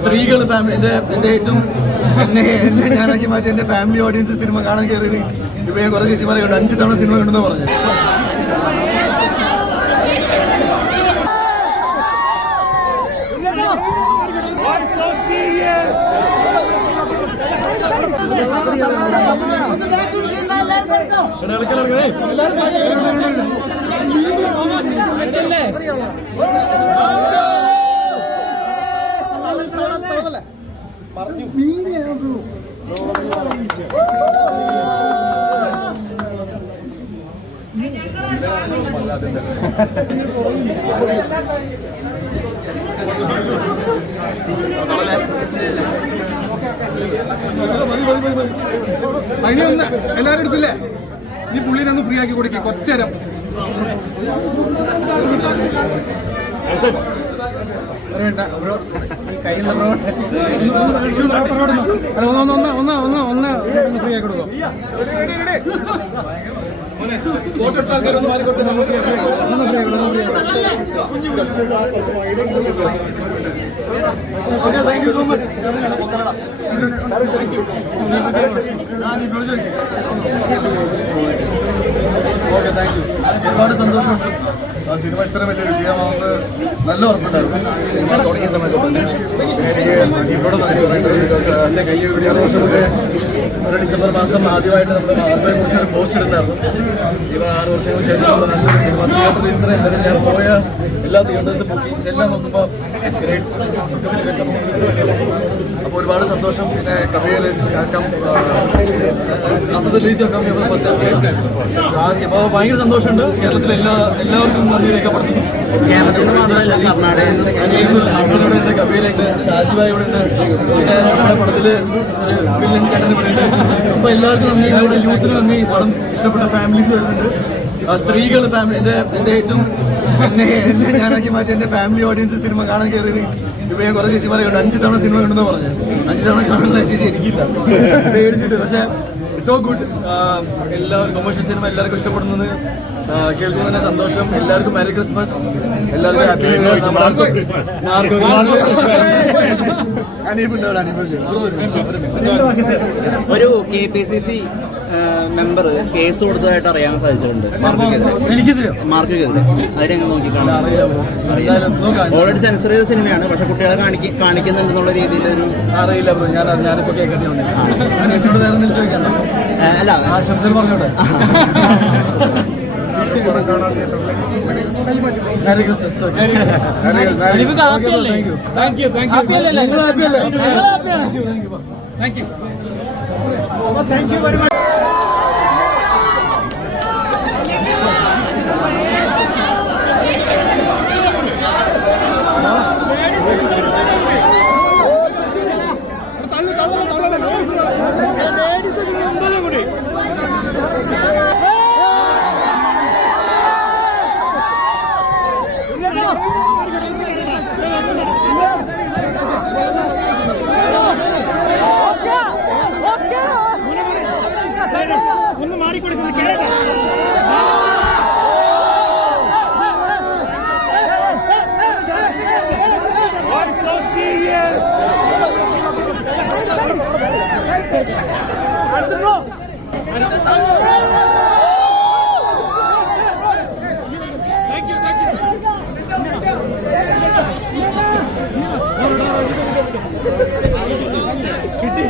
സ്ത്രീകൾ എൻ്റെ ഏറ്റവും എന്നെ ഞാനാക്കി മാറ്റി എൻ്റെ ഫാമിലി ഓഡിയൻസ് സിനിമ കാണാൻ കയറിയത് ഇപ്പോൾ ഞാൻ കുറേ ചേച്ചിമാരെയുണ്ട് 5 തവണ സിനിമ ഉണ്ടെന്ന് പറഞ്ഞു. അതിനൊന്ന് എല്ലാവരും എടുത്തില്ലേ? ഈ പുള്ളിനൊന്ന് ഫ്രീ ആക്കി കൊടുക്കുക കുറച്ചേരം. ഒന്ന് ഫ്രീ ആക്കി കൊടുക്കും. ഫോട്ടോ എടുത്ത ആൾക്കാരൊന്ന് മാറിക്കോട്ടെ. Okay, thank you so much. Okay, thank you. ഒരുപാട് സന്തോഷമുണ്ട്. സിനിമ ഇത്ര വലിയ വിജയമാവുന്നത് നല്ല ഉറപ്പുണ്ടായിരുന്നു. സിനിമ തുടങ്ങിയ സമയത്ത് തന്നെ എനിക്ക് ഇവിടെ നന്ദി പറയേണ്ടത്. ബിക്കോസ് 6 വർഷം മുന്നേ ഒരു ഡിസംബർ മാസം ആദ്യമായിട്ട് നമ്മുടെ വാർത്തയെ കുറിച്ച് ഒരു പോസ്റ്റ് ഇടുന്നായിരുന്നു. ഇവർ 6 വർഷങ്ങൾക്ക് ശേഷം നമ്മൾ നല്ലൊരു സിനിമ തിയേറ്ററിൽ ഇത്ര എന്തായാലും ഞാൻ പോയ എല്ലാ തിയേറ്റേഴ്സും ബുക്കിങ്സ് എല്ലാം നോക്കുമ്പോൾ ഗ്രേറ്റ്. അപ്പോൾ ഒരുപാട് സന്തോഷം. പിന്നെ കബീർ അപ്പോൾ ഭയങ്കര സന്തോഷമുണ്ട്. കേരളത്തിലെ എല്ലാവർക്കും നന്ദി രേഖപ്പെടുത്തുന്നു. കേരളത്തിൽ എൻ്റെ കബീരുണ്ട്, ഷാജിബായി ഇവിടെ ഉണ്ട്, പിന്നെ നമ്മുടെ പടത്തിൽ ഒരു വില്ലൻ ചേട്ടൻ ഇവിടെ ഉണ്ട്. അപ്പോൾ എല്ലാവർക്കും നന്ദി. നമ്മുടെ യൂത്തിന് നന്ദി. പടം ഇഷ്ടപ്പെട്ട ഫാമിലീസ് വരുന്നുണ്ട്. സ്ത്രീകൾ എൻ്റെ ഏറ്റവും എന്നെ ഞാനാക്കി മാറ്റി എൻ്റെ ഫാമിലി ഓഡിയൻസ് സിനിമ കാണാൻ കയറിയത് ഇപ്പോൾ ഞാൻ കുറേ ചേച്ചിമാരെയുണ്ട് 5 തവണ സിനിമ ഉണ്ടെന്ന് പറഞ്ഞു. 5 തവണ കാണാനുള്ള ചേച്ചി എനിക്കില്ല, പേടിച്ചിട്ട്. പക്ഷേ ഇറ്റ്സ് സോ ഗുഡ്. എല്ലാവർക്കും കൊമേഴ്ഷ്യൽ സിനിമ എല്ലാവർക്കും ഇഷ്ടപ്പെടുന്നത് കേൾക്കുന്നത് തന്നെ സന്തോഷം. എല്ലാവർക്കും മെറി ക്രിസ്മസ്, എല്ലാവർക്കും ഹാപ്പി ന്യൂ ഇയർ. ഒരു KPCC മെമ്പർ കേസ് കൊടുത്തതായിട്ട് അറിയാൻ സാധിച്ചിട്ടുണ്ട് മാർക്കെതിരെ. അതിനെങ്ങനെ നോക്കിക്കാണാം? ഓൾറെഡി സെൻസർ ചെയ്ത സിനിമയാണ്, പക്ഷെ കുട്ടികളെ കാണിക്കുന്നുണ്ടെന്നുള്ള രീതിയിൽ ഒരു അറിയില്ല. ഞാനിപ്പോ കേൾക്കേണ്ടി വന്നില്ല. എന്നോട് നേരം ചോദിക്കണ്ട. അല്ല, ആശംസകൾ പറഞ്ഞോട്ടെ. Merry Christmas. Thank you very much. ഒന്ന് മാറിക്കൊടുക്കുന്നു. കിട്ടി.